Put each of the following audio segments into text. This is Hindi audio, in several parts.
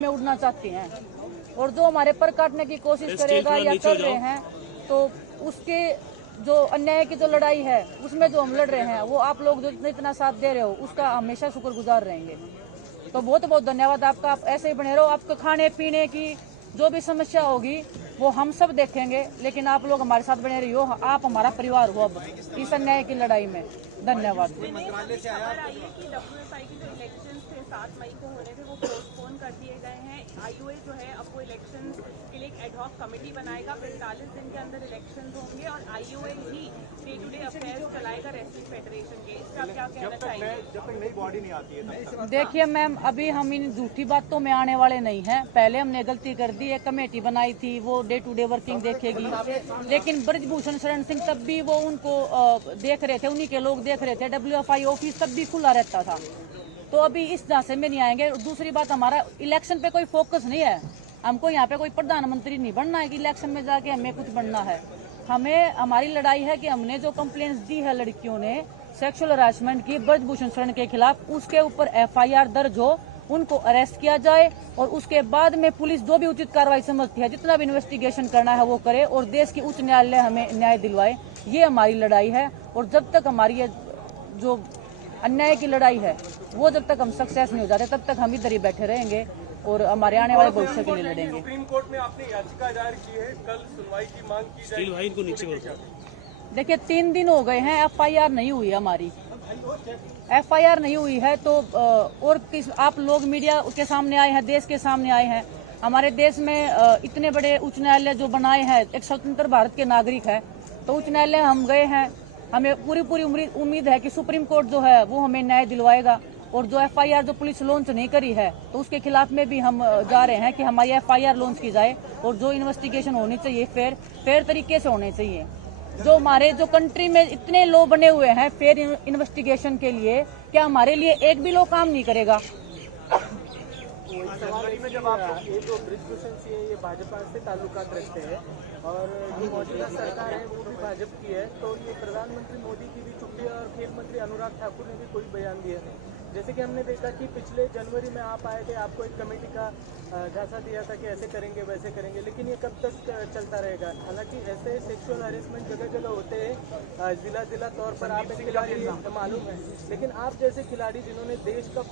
में उड़ना चाहते हैं और जो हमारे पर काटने की कोशिश करेगा या कर रहे हैं तो उसके जो अन्याय की जो लड़ाई है उसमें जो हम लड़ रहे हैं वो आप लोग जो इतना साथ दे रहे हो उसका हमेशा शुक्रगुजार रहेंगे। तो बहुत बहुत धन्यवाद आपका। आप ऐसे ही बने रहो। आपको खाने पीने की जो भी समस्या होगी वो हम सब देखेंगे, लेकिन आप लोग हमारे साथ बने रहियो। आप हमारा परिवार हो अब इस अन्याय की लड़ाई में। धन्यवाद। मंत्रालय से आया कि WSI की जो इलेक्शंस थे 7 मई को होने थे वो पोस्टपोन कर दिए गए हैं। IOA जो है अब वो इलेक्शंस के लिए एक एडहॉक कमेटी बनाएगा। 45 दिन के अंदर इलेक्शंस होंगे और IOA ही डे टू डे अफेयर्स चलाएगा रेसलिंग फेडरेशन के। इसका क्या कहना चाहिए? जब तक नई बॉडी नहीं आती है। देखिए मैम, अभी हम इन झूठी बातों में आने वाले नहीं हैं। पहले हमने गलती कर दी, एक कमेटी बनाई थी, वो डे टू डे वर्किंग देखेगी, लेकिन ब्रजभूषण शरण सिंह तब भी वो उनको देख रहे थे, उन्हीं के लोग देख रहे थे। WFI ऑफिस तब भी खुला रहता था, तो अभी इस झांसे में नहीं आएंगे। दूसरी बात, हमारा इलेक्शन पे कोई फोकस नहीं है। हमको यहाँ पे कोई प्रधानमंत्री नहीं बनना है कि इलेक्शन में जाके हमें कुछ बनना है। हमें हमारी लड़ाई है कि हमने जो कंप्लेंट्स दी है लड़कियों ने सेक्सुअल हरासमेंट की ब्रजभूषण शरण के खिलाफ, उसके ऊपर FIR दर्ज हो, उनको अरेस्ट किया जाए और उसके बाद में पुलिस जो भी उचित कार्रवाई समझती है, जितना भी इन्वेस्टिगेशन करना है वो करे और देश की उच्च न्यायालय हमें न्याय दिलवाए। ये हमारी लड़ाई है और जब तक हमारी ये जो अन्याय की लड़ाई है वो जब तक हम सक्सेस नहीं हो जाते तब तक हम इधर ही बैठे रहेंगे और हमारे आने वाले भविष्य के लिए लड़ेंगे। सुप्रीम कोर्ट में आपने याचिका दायर की है, कल सुनवाई की मांग की जाएगी। देखिए 3 दिन हो गए हैं, FIR नहीं हुई हमारी। FIR नहीं हुई है तो और आप लोग मीडिया के सामने आए हैं, देश के सामने आए हैं। हमारे देश में इतने बड़े उच्च न्यायालय जो बनाए हैं, एक स्वतंत्र भारत के नागरिक है, तो उच्च न्यायालय हम गए हैं। हमें पूरी उम्मीद है कि सुप्रीम कोर्ट जो है वो हमें न्याय दिलवाएगा और जो FIR जो पुलिस लॉन्च नहीं करी है तो उसके खिलाफ में भी हम जा रहे हैं कि हमारी FIR लॉन्च की जाए और जो इन्वेस्टिगेशन होनी चाहिए फेयर तरीके से होने चाहिए। जो हमारे जो कंट्री में इतने लॉ बने हुए हैं फेयर इन्वेस्टिगेशन के लिए, क्या हमारे लिए एक भी लॉ काम नहीं करेगा? में जब आप ये जो ब्रजभूषण सिंह है ये भाजपा से ताल्लुकात रखते हैं और जो मौजूदा सरकार है वो भी भाजपा की है, तो ये प्रधानमंत्री मोदी की भी चुप्पी और खेल मंत्री अनुराग ठाकुर ने भी कोई बयान दिया है। जैसे कि हमने देखा कि पिछले जनवरी में आप आए थे, आपको एक कमेटी का झांसा दिया था कि ऐसे करेंगे वैसे करेंगे, लेकिन ये कब तक चलता रहेगा? हालांकि ऐसे सेक्सुअल हरेसमेंट जगह जगह होते हैं, जिला तौर पर आप एक खिलाड़ी मालूम है, लेकिन आप जैसे खिलाड़ी जिन्होंने देश का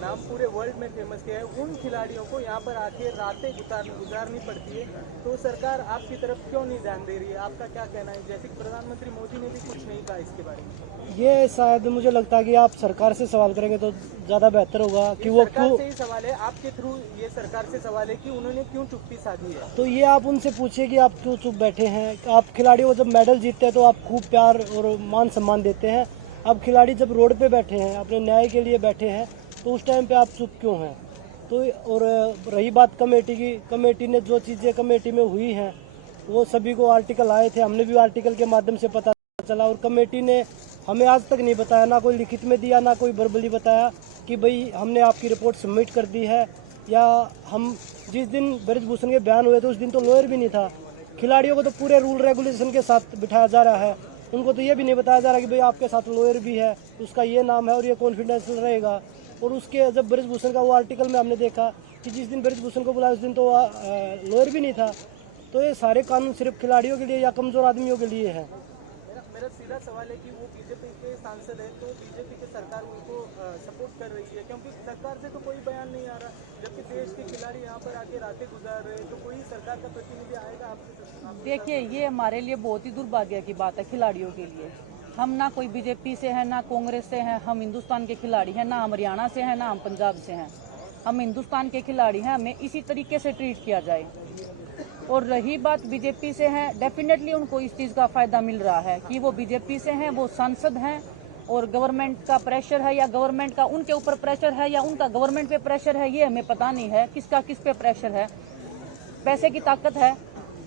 नाम पूरे वर्ल्ड में फेमस किया है, उन खिलाड़ियों को यहाँ पर आके रातें गुजारनी पड़ती है, तो सरकार आपकी तरफ क्यों नहीं ध्यान दे रही है? आपका क्या कहना है? जैसे कि प्रधानमंत्री मोदी ने भी कुछ नहीं कहा इसके बारे में। ये शायद मुझे लगता है कि आप सरकार से सवाल करेंगे तो ज्यादा बेहतर होगा कि वो सरकार से ही सवाल है, आपके थ्रू ये सरकार से सवाल है कि उन्होंने क्यों चुप्पी साधी है। तो ये आप उनसे पूछिए कि आप क्यों चुप बैठे हैं। आप खिलाड़ियों को जब मेडल जीतते हैं तो आप खूब प्यार और मान सम्मान देते हैं। अब खिलाड़ी जब रोड पे बैठे हैं, अपने न्याय के लिए बैठे हैं, तो उस टाइम पे आप चुप क्यों हैं? तो और रही बात कमेटी की, कमेटी ने जो चीज़ें कमेटी में हुई हैं वो सभी को आर्टिकल आए थे, हमने भी आर्टिकल के माध्यम से पता चला और कमेटी ने हमें आज तक नहीं बताया, ना कोई लिखित में दिया ना कोई वर्बली बताया कि भाई हमने आपकी रिपोर्ट सबमिट कर दी है। या हम जिस दिन ब्रजभूषण के बयान हुए थे उस दिन तो लॉयर भी नहीं था। खिलाड़ियों को तो पूरे रूल रेगुलेशन के साथ बिठाया जा रहा है, उनको तो ये भी नहीं बताया जा रहा कि भाई आपके साथ लॉयर भी है, उसका ये नाम है और ये कॉन्फिडेंशियल रहेगा। और उसके जब ब्रजभूषण का वो आर्टिकल में हमने देखा कि जिस दिन ब्रजभूषण को बुलाया उस दिन तो लॉयर भी नहीं था। तो ये सारे कानून सिर्फ खिलाड़ियों के लिए या कमजोर आदमियों के लिए है। मेरा सीधा सवाल है कि वो बीजेपी के सांसद है, तो बीजेपी की सरकार उनको सपोर्ट कर रही है, क्योंकि सरकार से तो कोई बयान नहीं आ रहा, जबकि देश के खिलाड़ी यहाँ पर आके रातें गुजार रहे हैं, तो कोई सरकार का प्रतिनिधि आएगा आपके? देखिए ये हमारे लिए बहुत ही दुर्भाग्य की बात है खिलाड़ियों के लिए। हम ना कोई बीजेपी से हैं ना कांग्रेस से हैं, हम हिंदुस्तान के खिलाड़ी हैं, ना हम हरियाणा से हैं ना हम पंजाब से हैं, हम हिंदुस्तान के खिलाड़ी हैं। हमें इसी तरीके से ट्रीट किया जाए। और रही बात बीजेपी से है, डेफिनेटली उनको इस चीज़ का फायदा मिल रहा है कि वो बीजेपी से हैं, वो सांसद हैं और गवर्नमेंट का प्रेशर है या गवर्नमेंट का उनके ऊपर प्रेशर है या उनका गवर्नमेंट पे प्रेशर है, ये हमें पता नहीं है किसका किस पे प्रेशर है। पैसे की ताकत है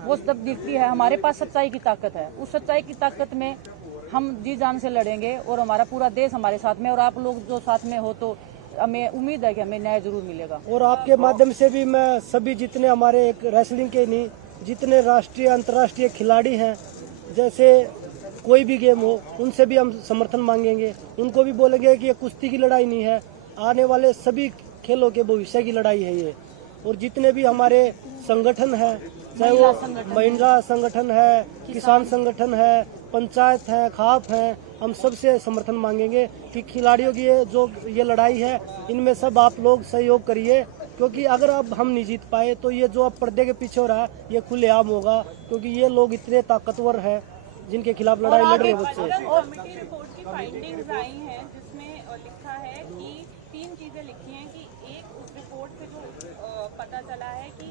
वो सब दिखती है, हमारे पास सच्चाई की ताकत है। उस सच्चाई की ताकत में हम जी जान से लड़ेंगे और हमारा पूरा देश हमारे साथ में, और आप लोग जो साथ में हो तो हमें उम्मीद है कि हमें न्याय जरूर मिलेगा। और आपके माध्यम से भी मैं सभी जितने हमारे एक रेसलिंग के नहीं, जितने राष्ट्रीय अंतर्राष्ट्रीय खिलाड़ी हैं, जैसे कोई भी गेम हो, उनसे भी हम समर्थन मांगेंगे। उनको भी बोलेंगे कि ये कुश्ती की लड़ाई नहीं है, आने वाले सभी खेलों के भविष्य की लड़ाई है ये। और जितने भी हमारे संगठन है, चाहे वो महिला संगठन है, किसान संगठन है, पंचायत है, खाप है, हम सबसे समर्थन मांगेंगे कि खिलाड़ियों की ये लड़ाई है, इनमें सब आप लोग सहयोग करिए, क्योंकि अगर अब हम नहीं जीत पाए तो ये जो अब पर्दे के पीछे हो रहा है ये खुलेआम होगा, क्योंकि ये लोग इतने ताकतवर हैं जिनके खिलाफ लड़ाई लड़ रहे बच्चे। कमेटी रिपोर्ट की फाइंडिंग्स आई हैं जिसमें लिखा है कि 3 चीजें लिखी हैं कि एक उस रिपोर्ट से जो पता चला है कि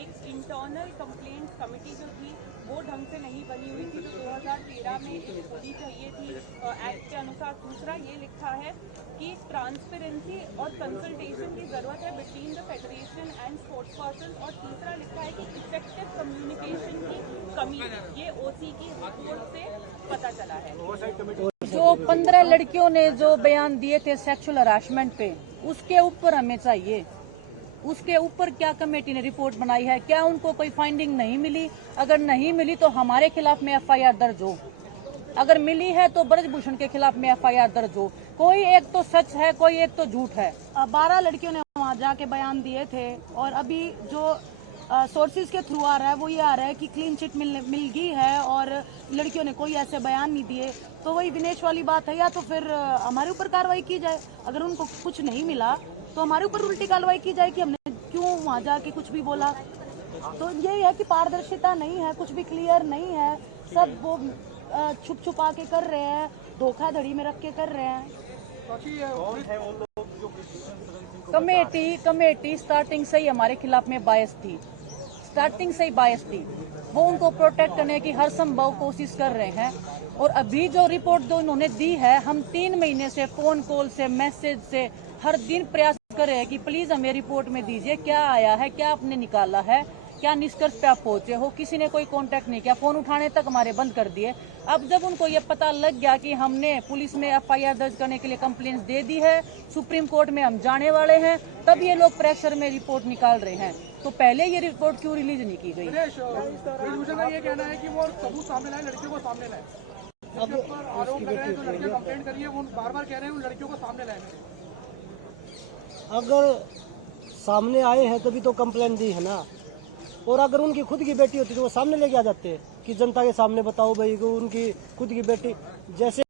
एक इंटरनल कंप्लेंट्स कमेटी जो थी वो ढंग से नहीं बनी हुई थी, जो 2013 में एक होनी चाहिए थी एक्ट के अनुसार। दूसरा ये लिखा है कि ट्रांसपेरेंसी और कंसल्टेशन की जरूरत है between the federation and sports person. और तीसरा लिखा है कि इफेक्टिव कम्युनिकेशन की कमी, ये ओसी की रिपोर्ट से पता चला है। जो 15 लड़कियों ने जो बयान दिए थे सेक्सुअल हरासमेंट पे, उसके ऊपर हमें चाहिए, उसके ऊपर क्या कमेटी ने रिपोर्ट बनाई है, क्या उनको कोई फाइंडिंग नहीं मिली? अगर नहीं मिली तो हमारे खिलाफ में एफआईआर दर्ज हो, अगर मिली है तो ब्रजभूषण के खिलाफ में एफआईआर दर्ज हो। कोई एक तो सच है, कोई एक तो झूठ है। 12 लड़कियों ने वहाँ जाके बयान दिए थे और अभी जो सोर्सेज के थ्रू आ रहा है वो ये आ रहा है कि क्लीन चिट मिल गई है और लड़कियों ने कोई ऐसे बयान नहीं दिए। तो वही विनेश वाली बात है, या तो फिर हमारे ऊपर कार्रवाई की जाए, अगर उनको कुछ नहीं मिला तो हमारे ऊपर उल्टी कार्रवाई की जाए कि हमने क्यों वहाँ जाके कुछ भी बोला। तो यही है कि पारदर्शिता नहीं है, कुछ भी क्लियर नहीं है, सब वो छुप छुपा के कर रहे हैं, धोखाधड़ी में रख के कर रहे हैं। कमेटी स्टार्टिंग से ही हमारे खिलाफ में बायस थी, स्टार्टिंग से ही बायस थी। वो उनको प्रोटेक्ट करने की हर संभव कोशिश कर रहे हैं। और अभी जो रिपोर्ट जो उन्होंने दी है, हम 3 महीने से फोन कॉल से, मैसेज से हर दिन प्रयास कर रहे हैं कि प्लीज हमें रिपोर्ट में दीजिए, क्या आया है, क्या आपने निकाला है, क्या निष्कर्ष पे आप पहुंचे हो। किसी ने कोई कांटेक्ट नहीं किया, फोन उठाने तक हमारे बंद कर दिए। अब जब उनको ये पता लग गया कि हमने पुलिस में एफआईआर दर्ज करने के लिए कंप्लेंट्स दे दी है, सुप्रीम कोर्ट में हम जाने वाले हैं, तब ये लोग प्रेशर में रिपोर्ट निकाल रहे हैं। तो पहले ये रिपोर्ट क्यों रिलीज नहीं की गई? ये कहना है कि वो सबूत सामने लाए, लड़कियों को सामने लाए। आरोप लग रहे हैं, जो लड़कियां कंप्लेंट करी है वो बार-बार कह रहे हैं उन लड़कियों को सामने लाए। अगर सामने आए हैं तभी तो कंप्लेंट दी है ना, और अगर उनकी खुद की बेटी होती तो वो सामने लेके आ जाते कि जनता के सामने बताओ भाई को उनकी खुद की बेटी। जैसे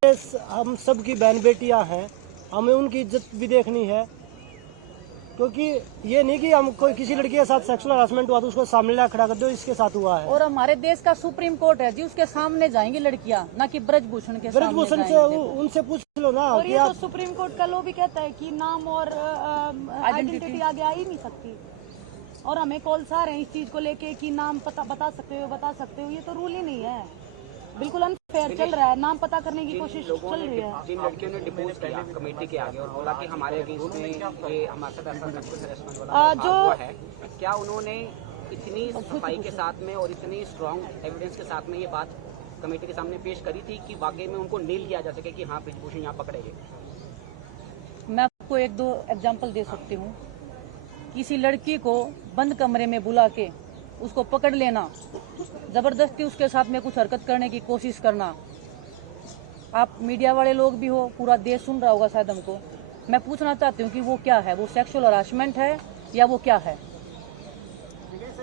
हम सब की बहन बेटियां हैं, हमें उनकी इज्जत भी देखनी है, क्योंकि ये नहीं कि हम कोई किसी लड़की के साथ सेक्सुअल हरासमेंट हुआ तो उसको सामने ला खड़ा कर दो, इसके साथ हुआ है। और हमारे देश का सुप्रीम कोर्ट है जी, उसके सामने जाएंगी लड़कियां, ना कि ब्रजभूषण के सामने ब्रजभूषण से उनसे पूछ लो ना। और ये तो सुप्रीम कोर्ट का लॉ भी कहता है कि नाम और आइडेंटिटी आगे आ ही नहीं सकती। और हमें कॉल्स आ रहे हैं इस चीज को लेके कि नाम पता बता सकते हो, ये तो रूल ही नहीं है, बिल्कुल अनफेयर चल रहा है। नाम पता करने की कोशिश चल रही है। जिन लड़कियों ने डिपोज किया कमेटी के आगे और बोला कि हमारे अगेंस्ट में ये हमारे साथ ऐसा हरासमेंट वाला जो हुआ है, क्या उन्होंने इतनी सफाई के साथ में और इतनी स्ट्रॉन्ग एविडेंस के साथ में ये बात कमेटी के सामने पेश करी थी कि वाकई में उनको नील किया जा सके कि हाँ ब्रजभूषण यहाँ पकड़े गए? मैं आपको 1-2 एग्जाम्पल दे सकती हूँ। किसी लड़की को बंद कमरे में बुला के उसको पकड़ लेना, जबरदस्ती उसके साथ में कुछ हरकत करने की कोशिश करना। आप मीडिया वाले लोग भी हो, पूरा देश सुन रहा होगा शायद हमको। मैं पूछना चाहती हूँ कि वो क्या है, वो सेक्सुअल हरासमेंट है या वो क्या है?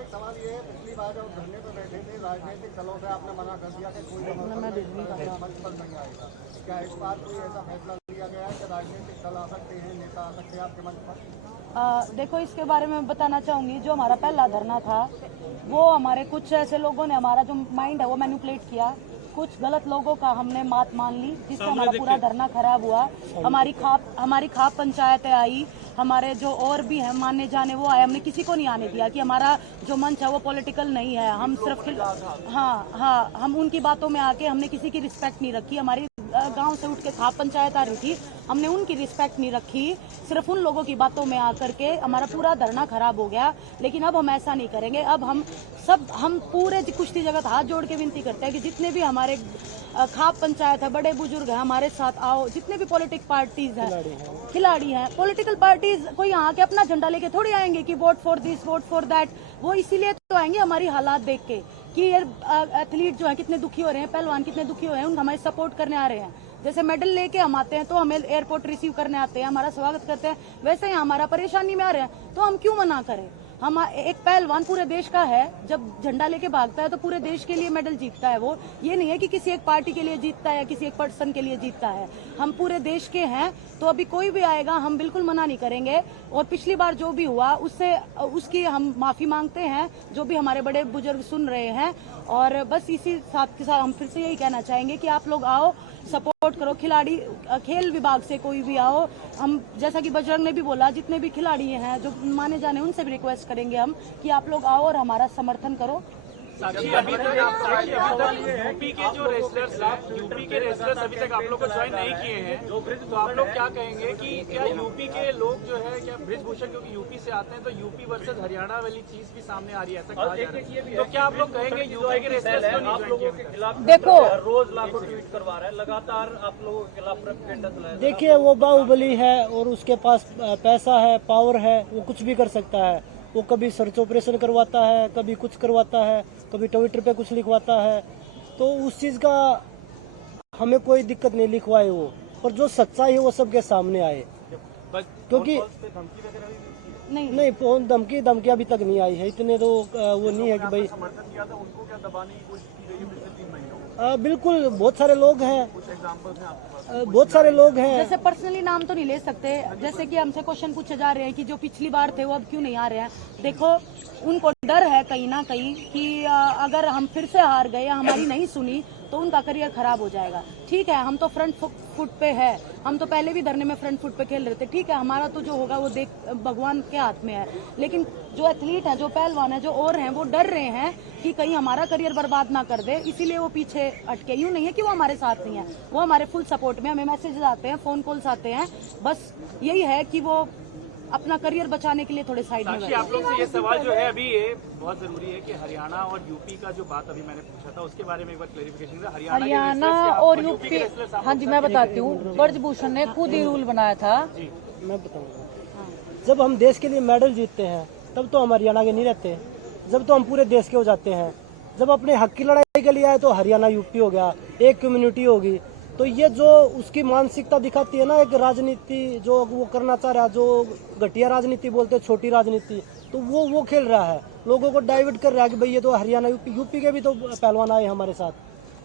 सवाल ये है, पिछली बार जब धरने पर बैठे थे राजनीतिक दलों से आपने मना कर दिया कि कोई मंच पर नहीं आएगा, क्या इस बार कोई ऐसा फैसला लिया गया है कि राजनीतिक दल आ सकते हैं, नेता आ सकते हैं आपके मंच पर? देखो, इसके बारे में बताना चाहूंगी। जो हमारा पहला धरना था वो हमारे कुछ ऐसे लोगों ने हमारा जो माइंड है वो मैनिपुलेट किया, कुछ गलत लोगों का हमने मात मान ली, जिससे हमारा पूरा धरना खराब हुआ। हमारी खाप पंचायतें आई, हमारे जो और भी हैं माने जाने वो आए, हमने किसी को नहीं आने दिया कि हमारा जो मंच है वो पॉलिटिकल नहीं है। हम सिर्फ हम उनकी बातों में आके हमने किसी की रिस्पेक्ट नहीं रखी। हमारी गांव से उठ के खाप पंचायत आ रही थी, हमने उनकी रिस्पेक्ट नहीं रखी, सिर्फ उन लोगों की बातों में आकर के हमारा पूरा धरना खराब हो गया। लेकिन अब हम ऐसा नहीं करेंगे। अब हम पूरे कुश्ती जगत हाथ जोड़ के विनती करते हैं कि जितने भी हमारे खाप पंचायत है, बड़े बुजुर्ग हैं, हमारे साथ आओ। जितने भी पॉलिटिकल पार्टीज हैं, खिलाड़ी हैं, पॉलिटिकल पार्टीज कोई यहाँ के अपना झंडा लेके थोड़ी आएंगे कि vote for this, vote for that. वो इसीलिए तो आएंगे हमारी हालात देख के कि ये एथलीट जो है कितने दुखी हो रहे हैं, पहलवान कितने दुखी हो रहे हैं, उन हमारे सपोर्ट करने आ रहे हैं। जैसे मेडल लेके हम आते हैं तो हमें एयरपोर्ट रिसीव करने आते हैं, हमारा स्वागत करते हैं, वैसे ही हमारा परेशानी में आ रहे हैं तो हम क्यों मना करें। हम एक पहलवान पूरे देश का है, जब झंडा लेके भागता है तो पूरे देश के लिए मेडल जीतता है। वो ये नहीं है कि किसी एक पार्टी के लिए जीतता है या किसी एक पर्सन के लिए जीतता है। हम पूरे देश के हैं, तो अभी कोई भी आएगा हम बिल्कुल मना नहीं करेंगे। और पिछली बार जो भी हुआ उसकी हम माफी मांगते हैं, जो भी हमारे बड़े बुजुर्ग सुन रहे हैं। और बस इसी साथ के साथ हम फिर से यही कहना चाहेंगे कि आप लोग आओ, सपोर्ट करो। खिलाड़ी खेल विभाग से कोई भी आओ, हम जैसा कि बजरंग ने भी बोला, जितने भी खिलाड़ी हैं जो माने जाने, उनसे भी रिक्वेस्ट करेंगे हम कि आप लोग आओ और हमारा समर्थन करो। साक्षी, अभी तक यूपी के जो रेसलर्स हैं, यूपी के रेसलर्स अभी तक आप लोग को ज्वाइन नहीं किए हैं, तो आप लोग क्या कहेंगे कि क्या यूपी के लोग जो है, क्या ब्रिजभूषण क्योंकि यूपी से आते हैं तो यूपी वर्सेस हरियाणा वाली चीज भी सामने आ रही है, ऐसा कहा जा रहा है, तो क्या आप लोग कहेंगे यूपी के रेसलर्स को नहीं ज्वाइन किया? देखो, रोज लाखों ट्वीट करवा रहा है, लगातार आप लोगों के खिलाफ प्रोपेगेंडा चलाया। देखिए, वो बाहुबली है और उसके पास पैसा है, पावर है, वो कुछ भी कर सकता है। वो कभी सर्च ऑपरेशन करवाता है, कभी कुछ करवाता है, कभी ट्विटर पे कुछ लिखवाता है। तो उस चीज का हमें कोई दिक्कत नहीं लिखवाए वो, और जो सच्चाई है वो सबके सामने आए। क्योंकि नहीं, फोन धमकी अभी तक नहीं आई है, इतने तो वो नहीं है कि भाई समर्थन किया था उनको, क्या दबाने की कोशिश की गई है पिछले 3 महीनों? बिल्कुल, बहुत सारे लोग हैं, कुछ एग्जाम्पल्स हैं आपके पास? बहुत सारे लोग हैं। जैसे पर्सनली नाम तो नहीं ले सकते, जैसे कि हमसे क्वेश्चन पूछे जा रहे हैं कि जो पिछली बार थे वो अब क्यों नहीं आ रहे हैं। देखो, उनको डर है कहीं ना कहीं कि अगर हम फिर से हार गए या हमारी नहीं सुनी तो उनका करियर खराब हो जाएगा। ठीक है, हम तो फ्रंट फुट पे है, हम तो पहले भी धरने में फ्रंट फुट पे खेल रहे थे। ठीक है, हमारा तो जो होगा वो देख भगवान के हाथ में है। लेकिन जो एथलीट है, जो पहलवान है, जो और हैं, वो डर रहे हैं कि कहीं हमारा करियर बर्बाद ना कर दे, इसीलिए वो पीछे अटके। यूं नहीं है कि वो हमारे साथ नहीं है, वो हमारे फुल सपोर्ट में, हमें मैसेजेस आते हैं, फोन कॉल्स आते हैं। बस यही है कि वो अपना करियर बचाने के लिए थोड़े साइड में साक्षी, आप लोग से ये सवाल जो है अभी ये बहुत जरूरी है कि हरियाणा और यूपी का जो बात अभी मैंने पूछा था उसके बारे में एक बार क्लेरिफिकेशन है। हरियाणा और यूपी, हाँ जी मैं बताती हूँ। ब्रजभूषण ने खुद ही रूल बनाया था। मैं बताऊंगा, जब हम देश के लिए मेडल जीतते हैं तब तो हम हरियाणा के नहीं रहते, जब तो हम पूरे देश के हो जाते हैं। जब अपने हक की लड़ाई के लिए आए तो हरियाणा यूपी हो गया, एक कम्युनिटी होगी। तो ये जो उसकी मानसिकता दिखाती है ना, एक राजनीति जो वो करना चाह रहा है, जो घटिया राजनीति बोलते हैं, छोटी राजनीति, तो वो खेल रहा है, लोगों को डाइवर्ट कर रहा है कि भाई ये तो हरियाणा यूपी के भी तो पहलवान आए हमारे साथ,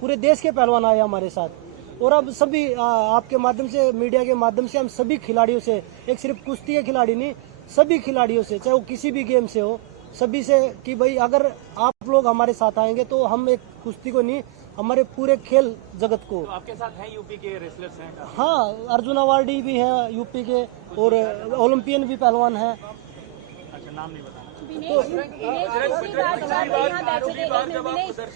पूरे देश के पहलवान आए हमारे साथ। और अब सभी आपके माध्यम से, मीडिया के माध्यम से हम सभी खिलाड़ियों से, एक सिर्फ कुश्ती के खिलाड़ी नहीं, सभी खिलाड़ियों से, चाहे वो किसी भी गेम से हो, सभी से कि भाई अगर आप लोग हमारे साथ आएंगे तो हम एक कुश्ती को नहीं, हमारे पूरे खेल जगत को। तो आपके साथ हैं यूपी के रेसलर्स हैं? हाँ, अर्जुन अवार्डी भी हैं यूपी के, और ओलंपियन भी पहलवान हैं। अच्छा, नाम नहीं बताना।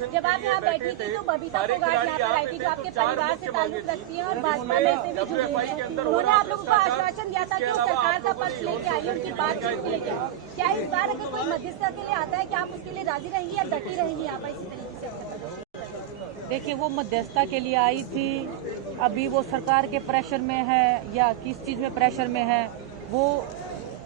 जब आप यहाँ बैठी थी तो बबीता फोगाट यहाँ पर आई थी, जो आपके परिवार से ताल्लुक रखती है और भाजपा में से भी जुड़ी है। उन्होंने आप लोगों को आश्वासन दिया था कि वो सरकार का पक्ष लेके आई, उनकी बातचीत लेके। क्या इस बार अगर कोई मध्यस्थता के लिए आता है, क्या आप उसके लिए राजी रहेंगी या डटी रहेंगी यहाँ पर इसी तरीके से? देखिए, वो मध्यस्थता के लिए आई थी, अभी वो सरकार के प्रेशर में है या किस चीज में प्रेशर में है, वो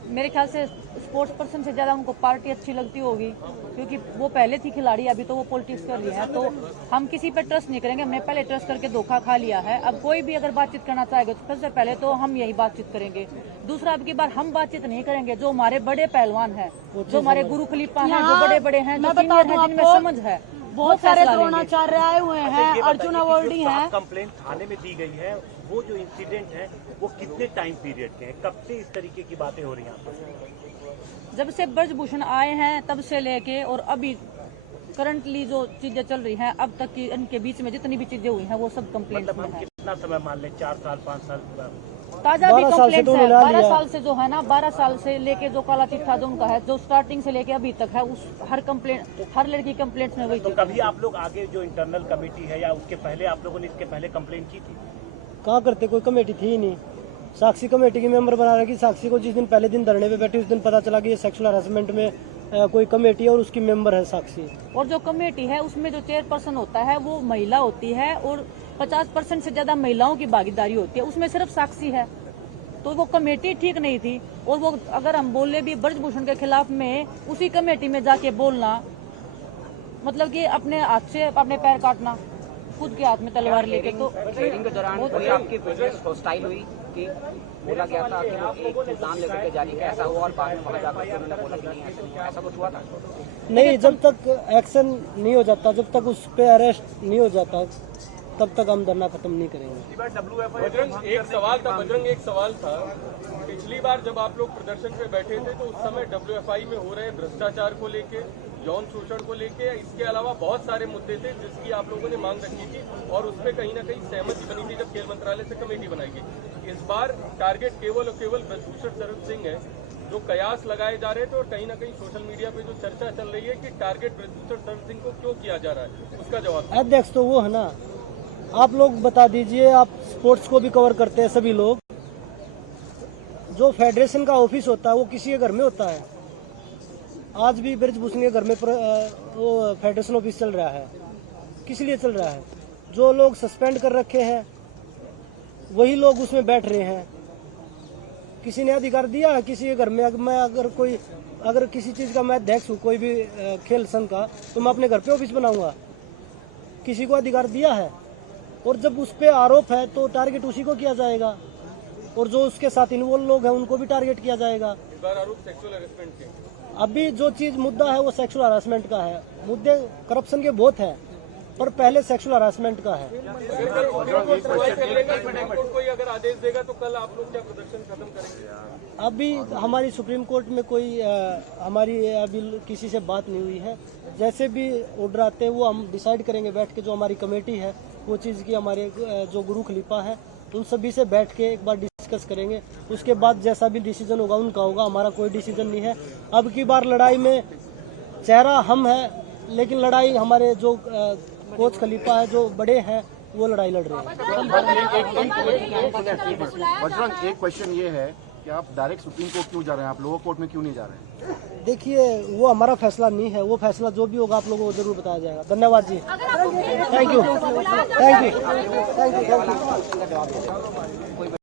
मेरे ख्याल से स्पोर्ट्स पर्सन से ज्यादा उनको पार्टी अच्छी लगती होगी, क्योंकि वो पहले थी खिलाड़ी, अभी तो वो पॉलिटिक्स कर रही है। तो हम किसी पे ट्रस्ट नहीं करेंगे, हमने पहले ट्रस्ट करके धोखा खा लिया है। अब कोई भी अगर बातचीत करना चाहेगा तो सबसे पहले तो हम यही बातचीत करेंगे। दूसरा, अब की बार हम बातचीत नहीं करेंगे, जो हमारे बड़े पहलवान हैं, जो हमारे गुरु खलीफा हैं, जो बड़े बड़े हैं, जो सीनियर हैं, जिनमें समझ है, बहुत सारे द्रोणाचार्य आए हुए हैं, अर्जुन अवार्डी हैं। कंप्लेंट थाने में दी गई है, वो जो इंसिडेंट है वो कितने टाइम पीरियड के हैं, कब से इस तरीके की बातें हो रही हैं? जब से ब्रजभूषण आए हैं तब से लेके और अभी करंटली जो चीजें चल रही हैं अब तक की, इनके बीच में जितनी भी चीजें हुई हैं वो सब कंप्लेंट में है। कितना समय मान लें, 4 साल 5 साल? ताजा भी कंप्लेंट है, 12 साल से जो है ना, 12 साल से लेके जो काला चिट्ठा जो उनका है, जो स्टार्टिंग से लेके अभी तक है, उस हर कंप्लेंट, हर लड़की कंप्लेंट में वही। तो कभी आप लोग आगे जो इंटरनल कमेटी है या उसके पहले आप लोगों ने इसके पहले कंप्लेंट की थी? कहाँ करते, कोई कमेटी थी ही नहीं। साक्षी कमेटी की मेंबर बना रखी, साक्षी को जिस दिन पहले दिन धरने पे बैठी उस दिन पता चला कि ये सेक्सुअल हरासमेंट में कोई कमेटी है और उसकी मेंबर है साक्षी। और जो कमेटी है उसमें जो चेयरपर्सन होता है वो महिला होती है और 50% से ज्यादा महिलाओं की भागीदारी होती है, उसमें सिर्फ साक्षी है। तो वो कमेटी ठीक नहीं थी। और वो अगर हम बोले भी ब्रजभूषण के खिलाफ में, उसी कमेटी में जाके बोलना मतलब कि अपने हाथ से अपने पैर काटना, खुद के हाथ में तलवार लेके। तो ट्रेनिंग के दौरान कोई आपकी विटनेस हॉस्टाइल हुई कि बोला गया था कि वो एक फुलदान लेकर के जारी का ऐसा हुआ और बाद में वहाँ जाकर के उन्होंने बोला कि नहीं ऐसा कुछ हुआ था? नहीं, जब तक एक्शन नहीं हो जाता, जब तक उस पे अरेस्ट नहीं हो जाता, तब तक हम धरना खत्म नहीं करेंगे। बजरंग, एक सवाल था। पिछली बार जब आप लोग प्रदर्शन पे बैठे थे तो उस समय WFI में हो रहे भ्रष्टाचार को लेके, यौन शोषण को लेके, इसके अलावा बहुत सारे मुद्दे थे जिसकी आप लोगों ने मांग रखी थी और उस पर कहीं ना कहीं सहमति बनी थी जब खेल मंत्रालय से कमेटी बनाई गई। इस बार टारगेट केवल और केवल ब्रजभूषण शरण सिंह है, जो कयास लगाए जा रहे थे और कहीं ना कहीं सोशल मीडिया पे जो चर्चा चल रही है कि टारगेट ब्रजभूषण शरण सिंह को क्यों किया जा रहा है, उसका जवाब। अध्यक्ष तो वो है ना, आप लोग बता दीजिए, आप स्पोर्ट्स को भी कवर करते हैं सभी लोग। जो फेडरेशन का ऑफिस होता है वो किसी के घर में होता है। आज भी ब्रजभूषण के घर में वो फेडरेशन ऑफिस चल रहा है, किस लिए चल रहा है? जो लोग सस्पेंड कर रखे हैं वही लोग उसमें बैठ रहे हैं। किसी ने अधिकार दिया है किसी के घर में? अगर किसी चीज का मैं अध्यक्ष हूँ कोई भी खेल संघ का, तो मैं अपने घर पे ऑफिस बनाऊंगा? किसी को अधिकार दिया है? और जब उस पे आरोप है तो टारगेट उसी को किया जाएगा और जो उसके साथ इन्वॉल्व लोग हैं उनको भी टारगेट किया जाएगा। इस बार आरोप सेक्सुअल हरासमेंट के। अभी जो चीज मुद्दा है वो सेक्सुअल हरासमेंट का है। मुद्दे करप्शन के बहुत हैं, पर पहले सेक्सुअल हरासमेंट का है। कोई अगर आदेश देगा तो कल आप लोग क्या प्रदर्शन खत्म करेंगे? अभी हमारी सुप्रीम कोर्ट में कोई हमारी अभी किसी से बात नहीं हुई है। जैसे भी ऑर्डर आते हैं वो हम डिसाइड करेंगे बैठ के। जो हमारी कमेटी है वो चीज़ की, हमारे जो गुरु खलीफा है उन सभी से बैठ के एक बार डिस्कस करेंगे। उसके बाद जैसा भी डिसीजन होगा उनका होगा, हमारा कोई डिसीजन नहीं है। अब की बार लड़ाई में चेहरा हम है, लेकिन लड़ाई हमारे जो कोच खलीफा है, जो बड़े हैं, वो लड़ाई लड़ रहे हैं। बजरंग, एक क्वेश्चन ये है कि आप डायरेक्ट सुप्रीम कोर्ट क्यों जा रहे हैं, आप लोअर कोर्ट में क्यों नहीं जा रहे हैं? देखिए, वो हमारा फैसला नहीं है, वो फैसला जो भी होगा आप लोगों को जरूर बताया जाएगा। धन्यवाद जी, थैंक यू।